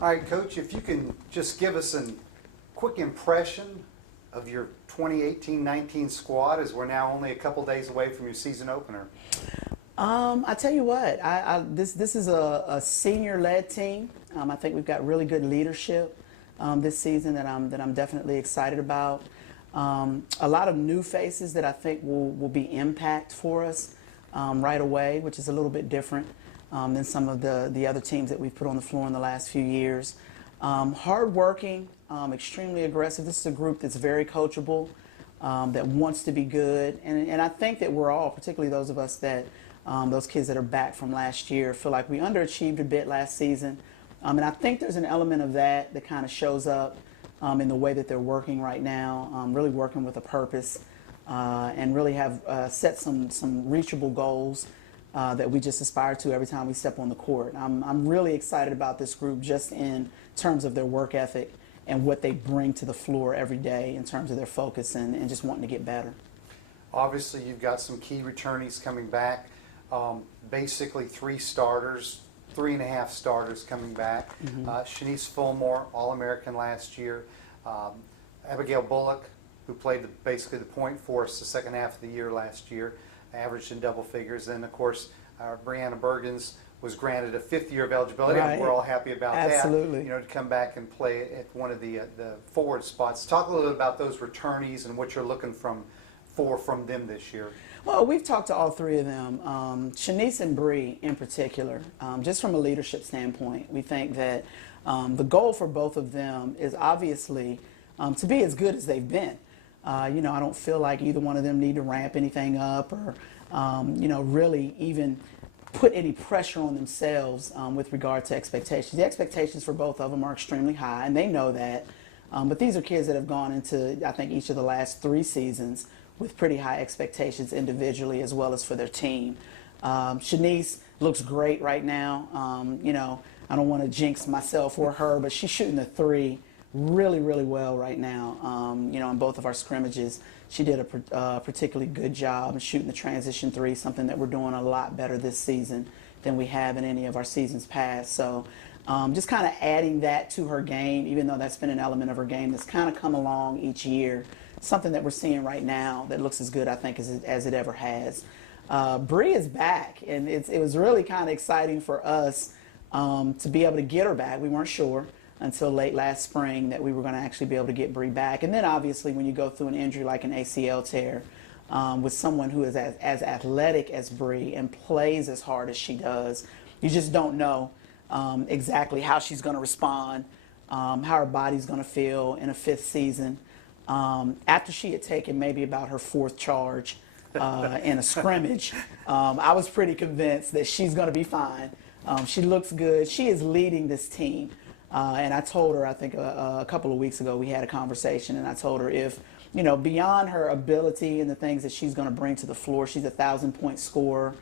All right, Coach, if you can just give us a quick impression of your 2018-19 squad, as we're now only a couple days away from your season opener. I tell you what, this is a senior-led team. I think we've got really good leadership this season that I'm definitely excited about. A lot of new faces that I think will be impact for us right away, which is a little bit different than some of the other teams that we've put on the floor in the last few years. Hard-working, extremely aggressive. This is a group that's very coachable, that wants to be good, and I think that we're all, particularly those of us that those kids that are back from last year, feel like we underachieved a bit last season. And I think there's an element of that kind of shows up in the way that they're working right now, really working with a purpose, and really have set some reachable goals that we just aspire to every time we step on the court. I'm really excited about this group just in terms of their work ethic and what they bring to the floor every day in terms of their focus and just wanting to get better. Obviously, you've got some key returnees coming back. Basically 3 starters, 3.5 starters coming back. Shanice Fulmore, All-American last year. Abigail Bullock, who played basically the point for us the second half of the year last year, averaged in double figures. And, of course, Brianna Bergens was granted a 5th year of eligibility, right. And we're all happy about Absolutely. that. You know, to come back and play at one of the forward spots. Talk a little bit about those returnees and what you're looking from them this year. Well, we've talked to all 3 of them. Shanice and Bree in particular, just from a leadership standpoint, we think that the goal for both of them is obviously to be as good as they've been. You know, I don't feel like either one of them need to ramp anything up or, you know, really even put any pressure on themselves with regard to expectations. The expectations for both of them are extremely high, and they know that. But these are kids that have gone into, I think, each of the last 3 seasons with pretty high expectations individually as well as for their team. Shanice looks great right now. You know, I don't want to jinx myself or her, but she's shooting the 3 really, really well right now. You know, in both of our scrimmages, she did a particularly good job in shooting the transition 3, something that we're doing a lot better this season than we have in any of our seasons past. So just kind of adding that to her game, even though that's been an element of her game that's kind of come along each year. Something that we're seeing right now that looks as good, I think, as it ever has. Bree is back, and it was really kind of exciting for us to be able to get her back. We weren't sure until late last spring that we were going to actually be able to get Bree back. And then obviously when you go through an injury like an ACL tear with someone who is as athletic as Bree and plays as hard as she does, you just don't know exactly how she's going to respond, how her body's going to feel in a 5th season. After she had taken maybe about her 4th charge in a scrimmage, I was pretty convinced that she's going to be fine. She looks good. She is leading this team. And I told her, I think a couple of weeks ago, we had a conversation, and I told her if, you know, beyond her ability and the things that she's going to bring to the floor, she's a 1,000-point scorer.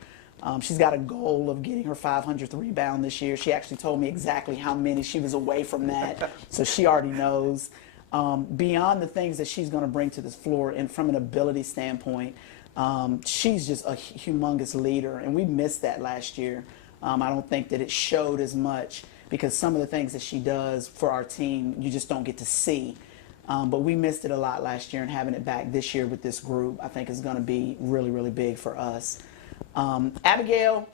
She's got a goal of getting her 500th rebound this year. She actually told me exactly how many. She was away from that, so she already knows. Beyond the things that she's going to bring to this floor and from an ability standpoint, she's just a humongous leader, and we missed that last year. I don't think that it showed as much because some of the things that she does for our team you just don't get to see. But we missed it a lot last year, and having it back this year with this group I think is going to be really, really big for us. Abigail,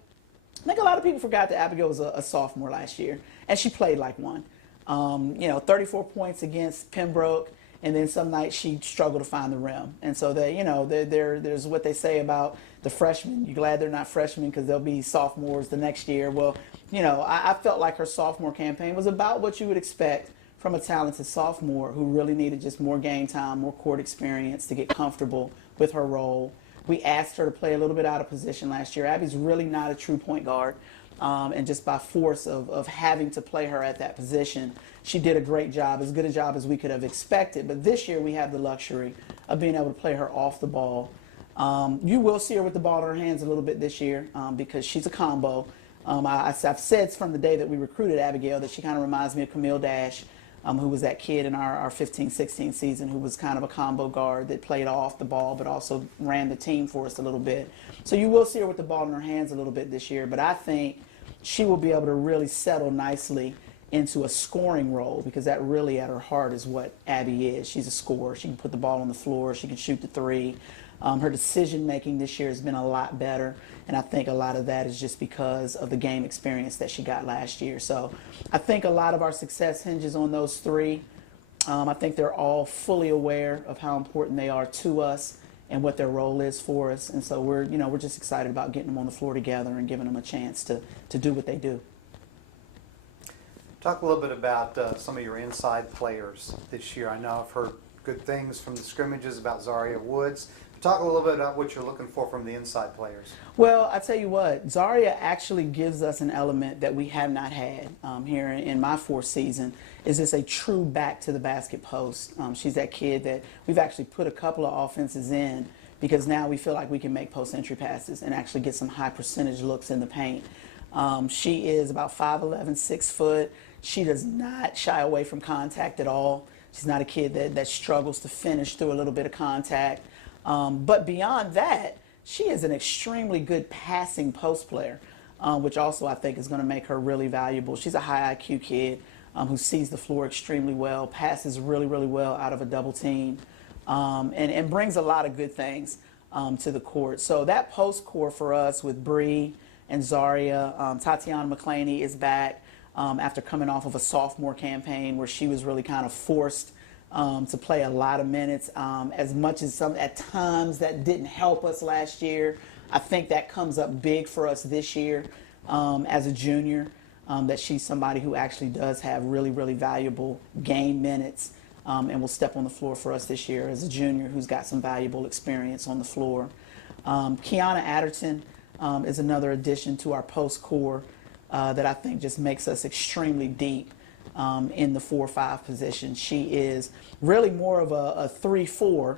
I think a lot of people forgot that Abigail was a sophomore last year, and she played like one. You know, 34 points against Pembroke, and then some nights she struggled to find the rim. And so you know, there's what they say about the freshmen. You're glad they're not freshmen because they'll be sophomores the next year. Well, you know, I felt like her sophomore campaign was about what you would expect from a talented sophomore who really needed just more game time, more court experience to get comfortable with her role. We asked her to play a little bit out of position last year. Abby's really not a true point guard. And just by force of having to play her at that position, she did a great job, as good a job as we could have expected. But this year we have the luxury of being able to play her off the ball. You will see her with the ball in her hands a little bit this year because she's a combo. I've said from the day that we recruited Abigail that she kind of reminds me of Camille Dash, who was that kid in our 15-16 season who was kind of a combo guard that played off the ball but also ran the team for us a little bit. So you will see her with the ball in her hands a little bit this year, but I think she will be able to really settle nicely into a scoring role, because that really at her heart is what Abby is. She's a scorer. She can put the ball on the floor. She can shoot the three. Her decision making this year has been a lot better, and I think a lot of that is just because of the game experience that she got last year. So I think a lot of our success hinges on those three. I think they're all fully aware of how important they are to us and what their role is for us, and so we're just excited about getting them on the floor together and giving them a chance to do what they do. Talk a little bit about some of your inside players this year. I know I've heard good things from the scrimmages about Zaria Woods. Talk a little bit about what you're looking for from the inside players. Well, I tell you what, Zaria actually gives us an element that we have not had here in my fourth season. Is this a true back to the basket post? She's that kid that we've actually put a couple of offenses in because now we feel like we can make post entry passes and actually get some high percentage looks in the paint. She is about 5'11", 6 foot. She does not shy away from contact at all. She's not a kid that struggles to finish through a little bit of contact. But beyond that, she is an extremely good passing post player, which also I think is going to make her really valuable. She's a high IQ kid who sees the floor extremely well, passes really, really well out of a double team, and brings a lot of good things to the court. So that post core for us with Bree and Zaria, Tatiana McClaney is back after coming off of a sophomore campaign where she was really kind of forced to play a lot of minutes, as much as at times that didn't help us last year. I think that comes up big for us this year as a junior, that she's somebody who actually does have really, really valuable game minutes and will step on the floor for us this year as a junior who's got some valuable experience on the floor. Kiana Adderton is another addition to our post core that I think just makes us extremely deep in the 4-5 position. She is really more of a 3-4,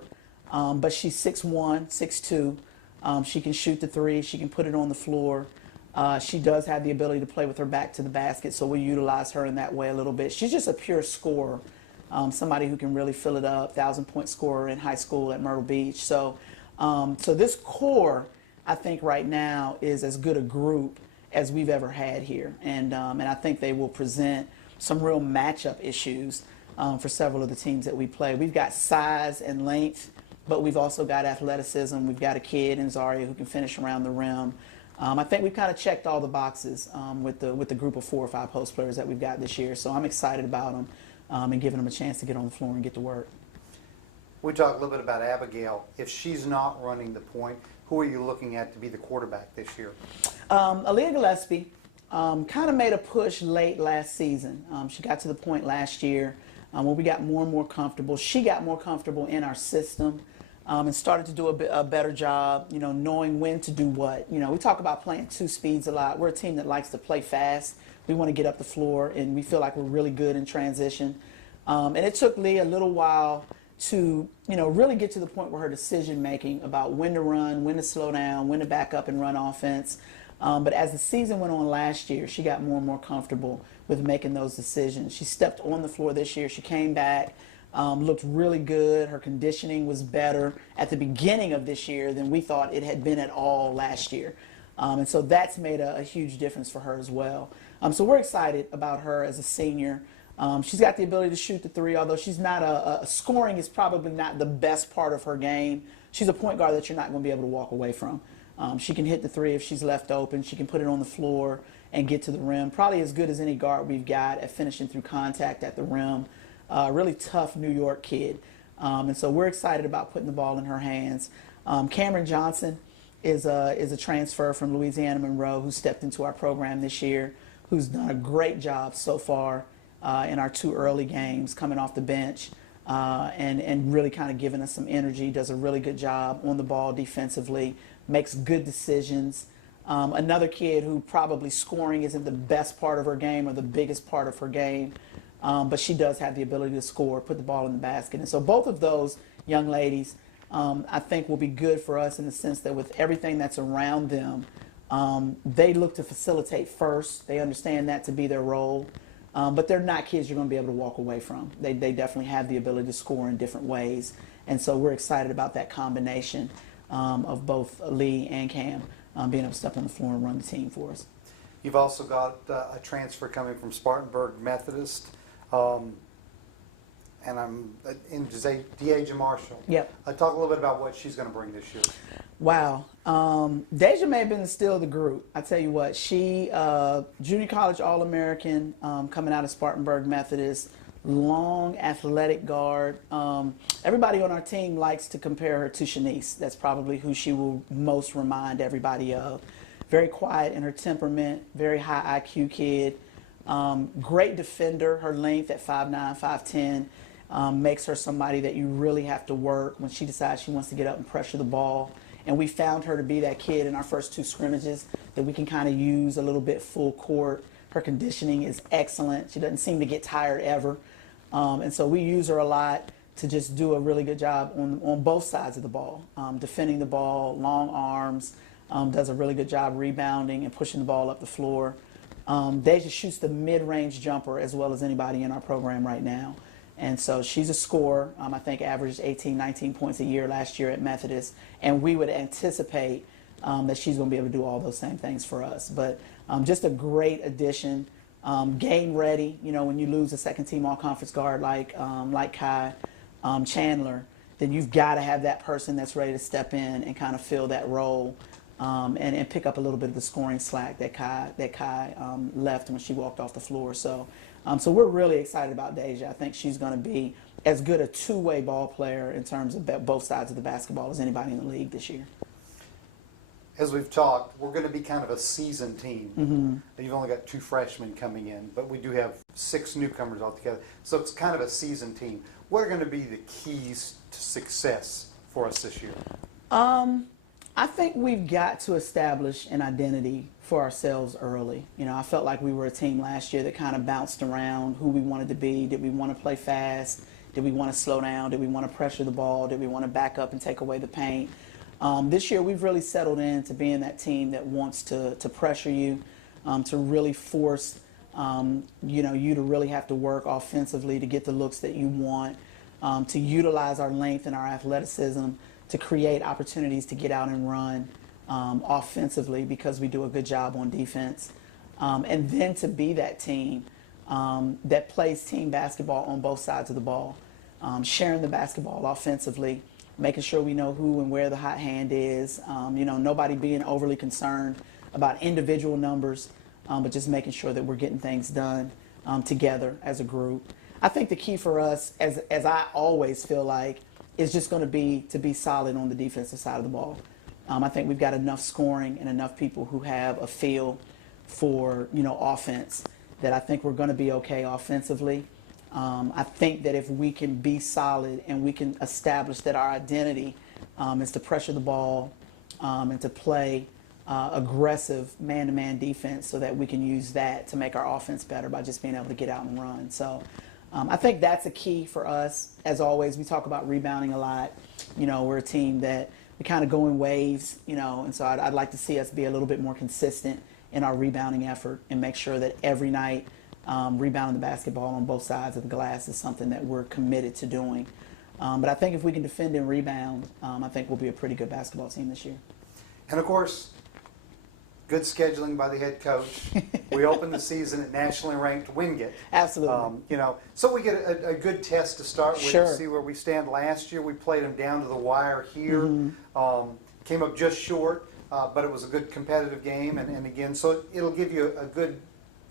but she's 6'1", 6'2". She can shoot the three. She can put it on the floor. She does have the ability to play with her back to the basket, so we utilize her in that way a little bit. She's just a pure scorer, somebody who can really fill it up, 1,000-point scorer in high school at Myrtle Beach. So this core, I think right now, is as good a group as we've ever had here, and I think they will present some real matchup issues for several of the teams that we play. We've got size and length, but we've also got athleticism. We've got a kid in Zaria who can finish around the rim. I think we've kind of checked all the boxes with the group of 4 or 5 post players that we've got this year. So I'm excited about them and giving them a chance to get on the floor and get to work. We talked a little bit about Abigail. If she's not running the point, who are you looking at to be the quarterback this year? Aaliyah Gillespie kind of made a push late last season. She got to the point last year where we got more and more comfortable. She got more comfortable in our system and started to do a better job, knowing when to do what. We talk about playing 2 speeds a lot. We're a team that likes to play fast. We want to get up the floor, and we feel like we're really good in transition. And it took Leah a little while to, really get to the point where her decision making about when to run, when to slow down, when to back up and run offense. But as the season went on last year, she got more and more comfortable with making those decisions. She stepped on the floor this year. She came back, looked really good. Her conditioning was better at the beginning of this year than we thought it had been at all last year. And so that's made a huge difference for her as well. So we're excited about her as a senior. She's got the ability to shoot the three, although she's not scoring is probably not the best part of her game. She's a point guard that you're not going to be able to walk away from. She can hit the three if she's left open. She can put it on the floor and get to the rim. Probably as good as any guard we've got at finishing through contact at the rim. Really tough New York kid. And so we're excited about putting the ball in her hands. Cameron Johnson is a transfer from Louisiana Monroe who stepped into our program this year, who's done a great job so far in our 2 early games coming off the bench and really kind of giving us some energy, does a really good job on the ball defensively, makes good decisions. Another kid who probably scoring isn't the best part of her game or the biggest part of her game, but she does have the ability to score, put the ball in the basket. And so both of those young ladies, I think, will be good for us in the sense that with everything that's around them, they look to facilitate first. They understand that to be their role. But they're not kids you're going to be able to walk away from. They definitely have the ability to score in different ways. And so we're excited about that combination of both Lee and Cam being able to step on the floor and run the team for us. You've also got a transfer coming from Spartanburg Methodist, and I'm in Deja Marshall. Yep. Talk a little bit about what she's going to bring this year. Wow. Deja may have been still the group. I tell you what, she, junior college All-American, coming out of Spartanburg Methodist, long athletic guard. Everybody on our team likes to compare her to Shanice. That's probably who she will most remind everybody of. Very quiet in her temperament, very high IQ kid. Great defender. Her length at 5'9", 5'10", makes her somebody that you really have to work when she decides she wants to get up and pressure the ball. And we found her to be that kid in our first 2 scrimmages that we can kind of use a little bit full court. Her conditioning is excellent. She doesn't seem to get tired ever. And so we use her a lot to just do a really good job on both sides of the ball. Defending the ball, long arms, does a really good job rebounding and pushing the ball up the floor. Deja shoots the mid-range jumper as well as anybody in our program right now. And so she's a scorer. I think averaged 18, 19 points a year last year at Methodist. And we would anticipate that she's going to be able to do all those same things for us. But just a great addition. Game ready. You know, when you lose a second-team all-conference guard like Kai Chandler, then you've got to have that person that's ready to step in and kind of fill that role. And pick up a little bit of the scoring slack that Kai left when she walked off the floor. So we're really excited about Deja. I think she's going to be as good a two-way ball player in terms of both sides of the basketball as anybody in the league this year. As we've talked, we're going to be kind of a seasoned team. Mm-hmm. You've only got 2 freshmen coming in, but we do have 6 newcomers altogether. So it's kind of a seasoned team. What are going to be the keys to success for us this year? I think we've got to establish an identity for ourselves early. You know, I felt like we were a team last year that kind of bounced around who we wanted to be. Did we want to play fast? Did we want to slow down? Did we want to pressure the ball? Did we want to back up and take away the paint? This year we've really settled into being that team that wants to pressure you, to really force you to really have to work offensively to get the looks that you want, to utilize our length and our athleticism to create opportunities to get out and run offensively because we do a good job on defense. And then to be that team that plays team basketball on both sides of the ball, sharing the basketball offensively, making sure we know who and where the hot hand is, nobody being overly concerned about individual numbers, but just making sure that we're getting things done together as a group. I think the key for us, as I always feel like, is just going to be solid on the defensive side of the ball. I think we've got enough scoring and enough people who have a feel for offense that I think we're going to be okay offensively. I think that if we can be solid and we can establish that our identity is to pressure the ball and to play aggressive man-to-man defense so that we can use that to make our offense better by just being able to get out and run. So I think that's a key for us. As always, we talk about rebounding a lot. We're a team that we kind of go in waves, and so I'd like to see us be a little bit more consistent in our rebounding effort and make sure that every night rebounding the basketball on both sides of the glass is something that we're committed to doing. But I think if we can defend and rebound, I think we'll be a pretty good basketball team this year. And of course, good scheduling by the head coach. We opened the season at nationally ranked Wingate. Absolutely. So we get a good test to start with Sure. to see where we stand. Last year we played them down to the wire here. Came up just short, but it was a good competitive game. And again, so it'll give you a good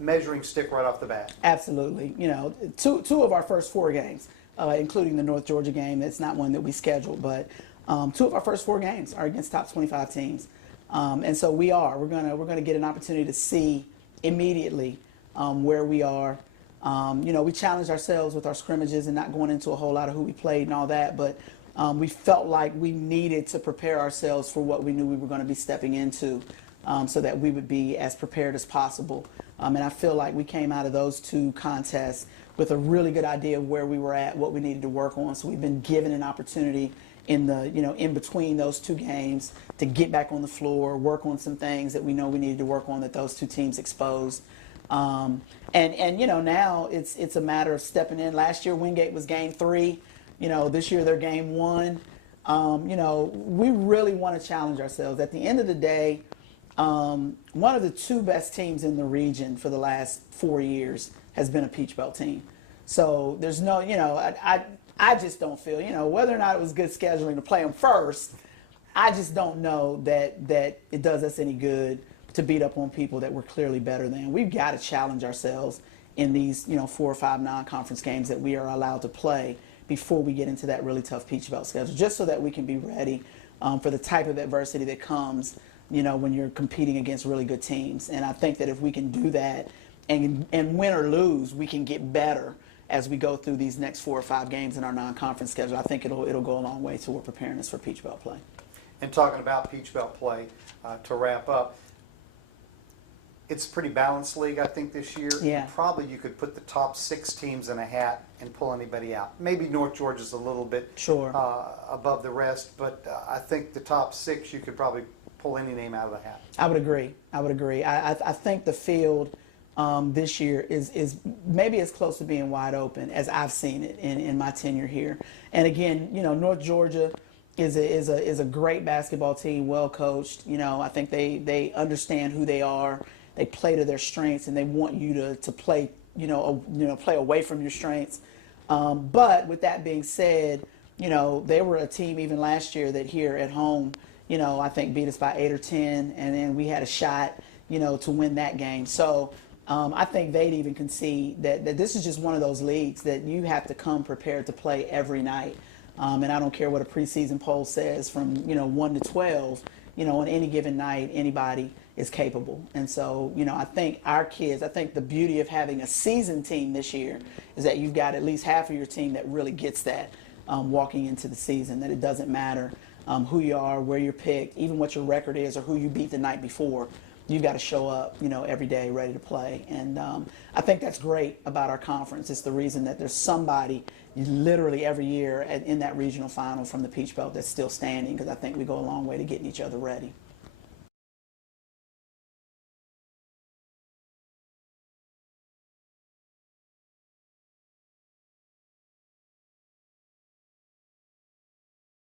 measuring stick right off the bat. Absolutely. Two of our first 4 games, including the North Georgia game. That's not one that we scheduled, but 2 of our first 4 games are against top 25 teams. And so we're gonna get an opportunity to see immediately where we are. We challenged ourselves with our scrimmages and not going into a whole lot of who we played and all that, but we felt like we needed to prepare ourselves for what we knew we were going to be stepping into, so that we would be as prepared as possible. And I feel like we came out of those 2 contests with a really good idea of where we were at, what we needed to work on. So we've been given an opportunity in the in between those 2 games to get back on the floor, work on some things that we know we needed to work on that those 2 teams exposed. And now it's a matter of stepping in. Last year Wingate was game 3. This year they're game 1. We really want to challenge ourselves. At the end of the day, one of the two best teams in the region for the last 4 years has been a Peach Belt team. So there's no, I just don't feel, whether or not it was good scheduling to play them first, I just don't know that it does us any good to beat up on people that we're clearly better than. We've got to challenge ourselves in these, 4 or 5 non-conference games that we are allowed to play before we get into that really tough Peach Belt schedule, just so that we can be ready for the type of adversity that comes, when you're competing against really good teams. And I think that if we can do that and win or lose, we can get better as we go through these next 4 or 5 games in our non-conference schedule. I think it'll go a long way toward preparing us for Peach Belt play. And talking about Peach Belt play, to wrap up, it's a pretty balanced league, I think, this year. Yeah. And probably you could put the top 6 teams in a hat and pull anybody out. Maybe North Georgia's a little bit Sure. Above the rest, but I think the top 6 you could probably pull any name out of the hat. I would agree. I think the field this year is maybe as close to being wide open as I've seen it in my tenure here. And again, North Georgia is a great basketball team, well coached. I think they understand who they are. They play to their strengths, and they want you to play, play away from your strengths. But with that being said, they were a team even last year that here at home, I think beat us by 8 or 10, and then we had a shot, to win that game. So I think they'd even concede that this is just one of those leagues that you have to come prepared to play every night. And I don't care what a preseason poll says from, 1 to 12, on any given night, anybody is capable. And so, I think our kids, I think the beauty of having a seasoned team this year is that you've got at least half of your team that really gets that walking into the season, that it doesn't matter who you are, where you're picked, even what your record is or who you beat the night before. You've got to show up, every day ready to play. And I think that's great about our conference. It's the reason that there's somebody literally every year in that regional final from the Peach Belt that's still standing, because I think we go a long way to getting each other ready.